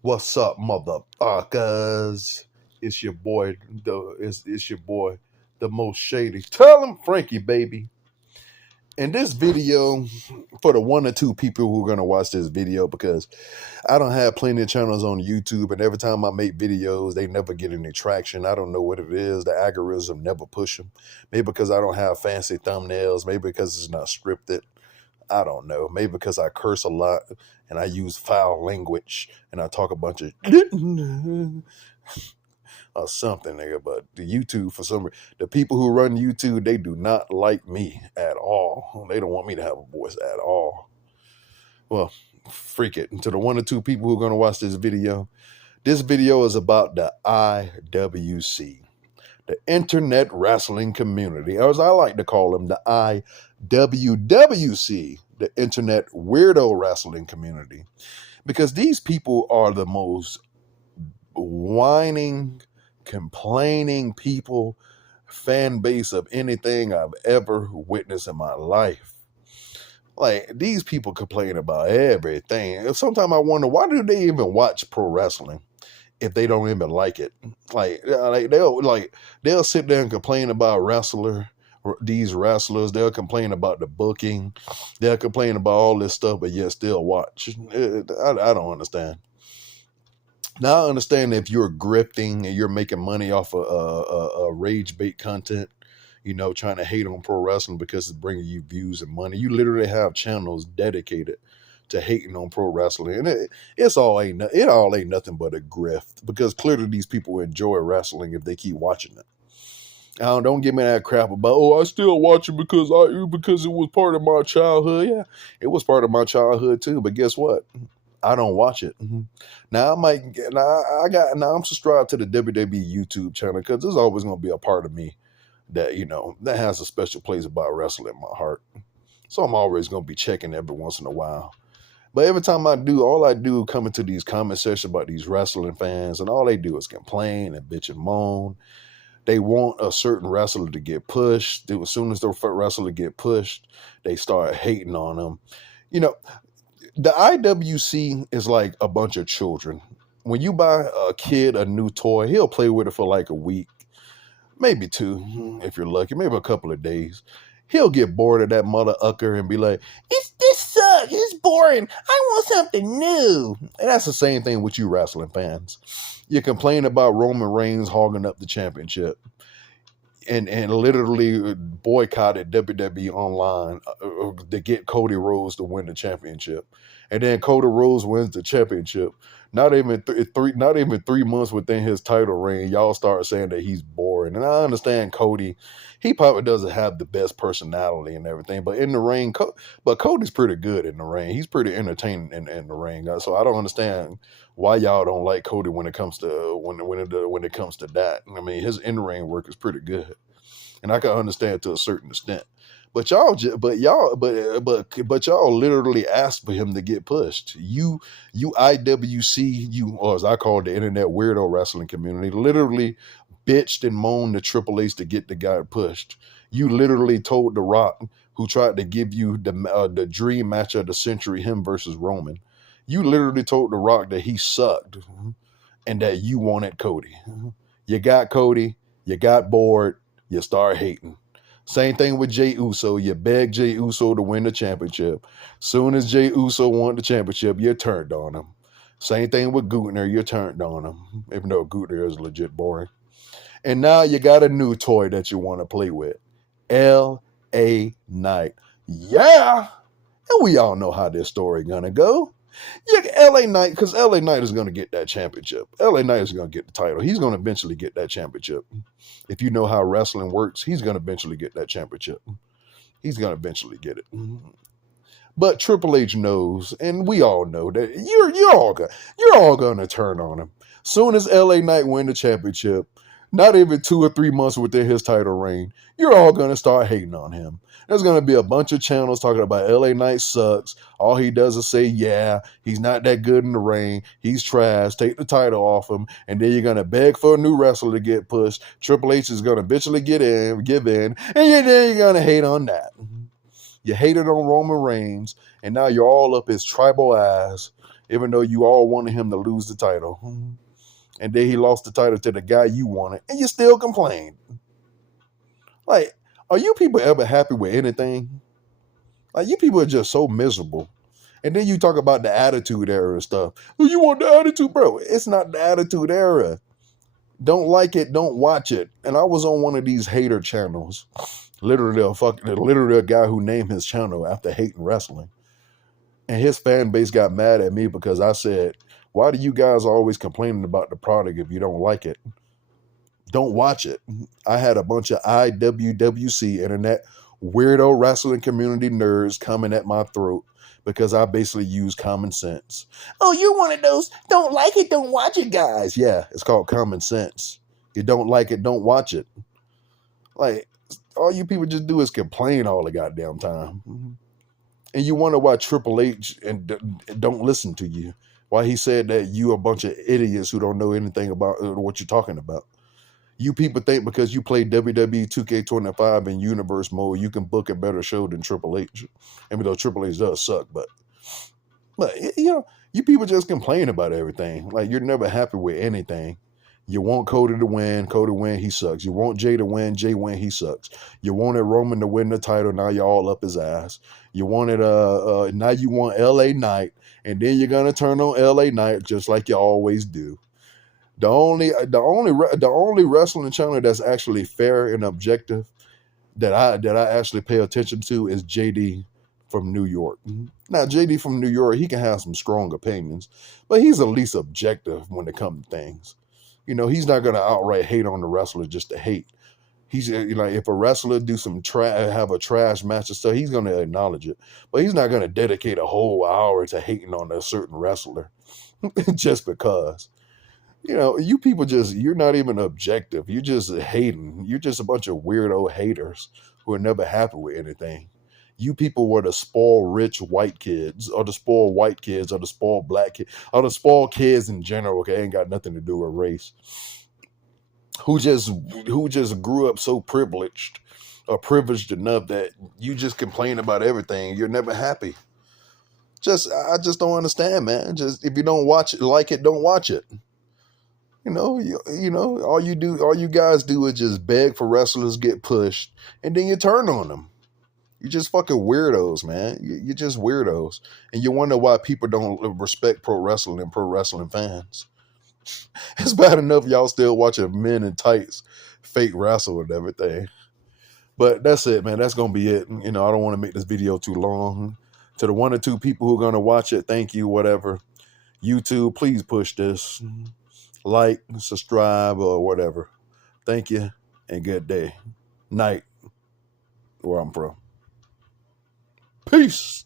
What's up, motherfuckers? It's your boy, it's your boy, the most shady. Tell him, Frankie, baby. In this video, for the one or two people who are gonna watch this video, because I don't have plenty of channels on YouTube, and every time I make videos, they never get any traction. I don't know what it is. The algorithm never push them. Maybe because I don't have fancy thumbnails. Maybe because it's not scripted. I don't know. Maybe because I curse a lot and I use foul language and I talk a bunch of or something, nigga. But the YouTube, for some reason, the people who run YouTube, they do not like me at all. They don't want me to have a voice at all. Well, freak it. And to the one or two people who are going to watch this video is about the IWC, the Internet Wrestling Community, or as I like to call them, the IWWC, the Internet Weirdo Wrestling Community, because these people are the most whining, complaining people, fan base of anything I've ever witnessed in my life. Like, these people complain about everything. Sometimes I wonder, why do they even watch pro wrestling if they don't even like it? They'll sit there and complain about these wrestlers. They'll complain about the booking. They'll complain about all this stuff, but yet still watch. I don't understand. Now I understand if you're grifting and you're making money off of rage bait content, trying to hate on pro wrestling because it's bringing you views and money. You literally have channels dedicated to hating on pro wrestling, and it all ain't nothing but a grift, because clearly these people enjoy wrestling if they keep watching it. Don't give me that crap about, I still watch it because it was part of my childhood. Yeah, it was part of my childhood too. But guess what? I don't watch it. Now I'm subscribed to the WWE YouTube channel because there's always going to be a part of me that that has a special place about wrestling in my heart. So I'm always going to be checking every once in a while. But every time I do, all I do come into these comment sections about these wrestling fans, and all they do is complain and bitch and moan. They want a certain wrestler to get pushed. As soon as the wrestler get pushed, they start hating on them. The IWC is like a bunch of children. When you buy a kid a new toy, he'll play with it for like a week, maybe two, if you're lucky, maybe a couple of days. He'll get bored of that mother ucker and be like, this sucks, it's boring, I want something new. And that's the same thing with you wrestling fans. You complain about Roman Reigns hogging up the championship and literally boycotted WWE online to get Cody Rhodes to win the championship. And then Cody Rhodes wins the championship. Not even 3 months within his title reign, y'all start saying that he's boring. And I understand Cody, he probably doesn't have the best personality and everything, but in the ring, but Cody's pretty good in the ring. He's pretty entertaining in the ring. So I don't understand why y'all don't like Cody when it comes to when it comes to that. I mean, his in ring work is pretty good, and I can understand to a certain extent. But y'all literally asked for him to get pushed. You IWC, or as I call it, the Internet Weirdo Wrestling Community, literally bitched and moaned to Triple H to get the guy pushed. You literally told The Rock, who tried to give you the dream match of the century, him versus Roman. You literally told The Rock that he sucked and that you wanted Cody. You got Cody, you got bored, you start hating. Same thing with Jey Uso. You begged Jey Uso to win the championship. Soon as Jey Uso won the championship, you turned on him. Same thing with Gunther. You turned on him, even though Gunther is legit boring. And now you got a new toy that you want to play with. L.A. Knight. Yeah! And we all know how this story gonna go. L.A. Knight, because L.A. Knight is going to get that championship. L.A. Knight is going to get the title. He's going to eventually get that championship. If you know how wrestling works, he's going to eventually get that championship. He's going to eventually get it. But Triple H knows, and we all know that you're all going to turn on him. Soon as L.A. Knight win the championship, not even 2 or 3 months within his title reign, you're all going to start hating on him. There's going to be a bunch of channels talking about L.A. Knight sucks. All he does is say, yeah, he's not that good in the ring. He's trash. Take the title off him. And then you're going to beg for a new wrestler to get pushed. Triple H is going to eventually give in. And then you're going to hate on that. You hated on Roman Reigns. And now you're all up his tribal ass. even though you all wanted him to lose the title. And then he lost the title to the guy you wanted, and you still complained. Like, are you people ever happy with anything? Like, you people are just so miserable. And then you talk about the attitude era and stuff. Oh, you want the attitude, bro? It's not the attitude era. Don't like it, don't watch it. And I was on one of these hater channels. Literally a guy who named his channel after hating wrestling. And his fan base got mad at me because I said, why do you guys always complaining about the product if you don't like it? Don't watch it. I had a bunch of IWWC internet weirdo wrestling community nerds coming at my throat because I basically use common sense. Oh, you're one of those don't like it, don't watch it guys. Yeah, it's called common sense. You don't like it, don't watch it. Like, all you people just do is complain all the goddamn time. And you wonder why Triple H and don't listen to you. Why he said that you a bunch of idiots who don't know anything about what you're talking about. You people think because you play WWE 2K25 in universe mode, you can book a better show than Triple H. Even though Triple H does suck, but you people just complain about everything. Like, you're never happy with anything. You want Cody to win, he sucks. You want Jay to win, he sucks. You wanted Roman to win the title, now you're all up his ass. You wanted now you want L.A. Knight, and then you're gonna turn on L.A. Knight just like you always do. The only wrestling channel that's actually fair and objective that I actually pay attention to is JD from New York. Now, JD from New York, he can have some strong opinions, but he's at least objective when it comes to things. He's not gonna outright hate on the wrestler just to hate. He's like, if a wrestler do some have a trash match and stuff, he's gonna acknowledge it, but he's not gonna dedicate a whole hour to hating on a certain wrestler just because. You people you're not even objective. You're just hating. You're just a bunch of weirdo haters who are never happy with anything. You people were the spoiled rich white kids, or the spoiled white kids, or the spoiled black kids, or the spoiled kids in general. Okay, ain't got nothing to do with race. Who just grew up so privileged, or privileged enough that you just complain about everything. You're never happy. I just don't understand, man. Just if you don't like it, don't watch it. All you guys do is just beg for wrestlers get pushed, and then you turn on them. You're just fucking weirdos, man. You're just weirdos, and you wonder why people don't respect pro wrestling and pro wrestling fans. It's bad enough y'all still watching men in tights fake wrestle and everything. But that's it, man. That's gonna be it. I don't want to make this video too long. To the 1 or 2 people who are gonna watch it, thank you. Whatever. YouTube, please push this. Like, subscribe, or whatever. Thank you, and good day. Night, where I'm from. Peace.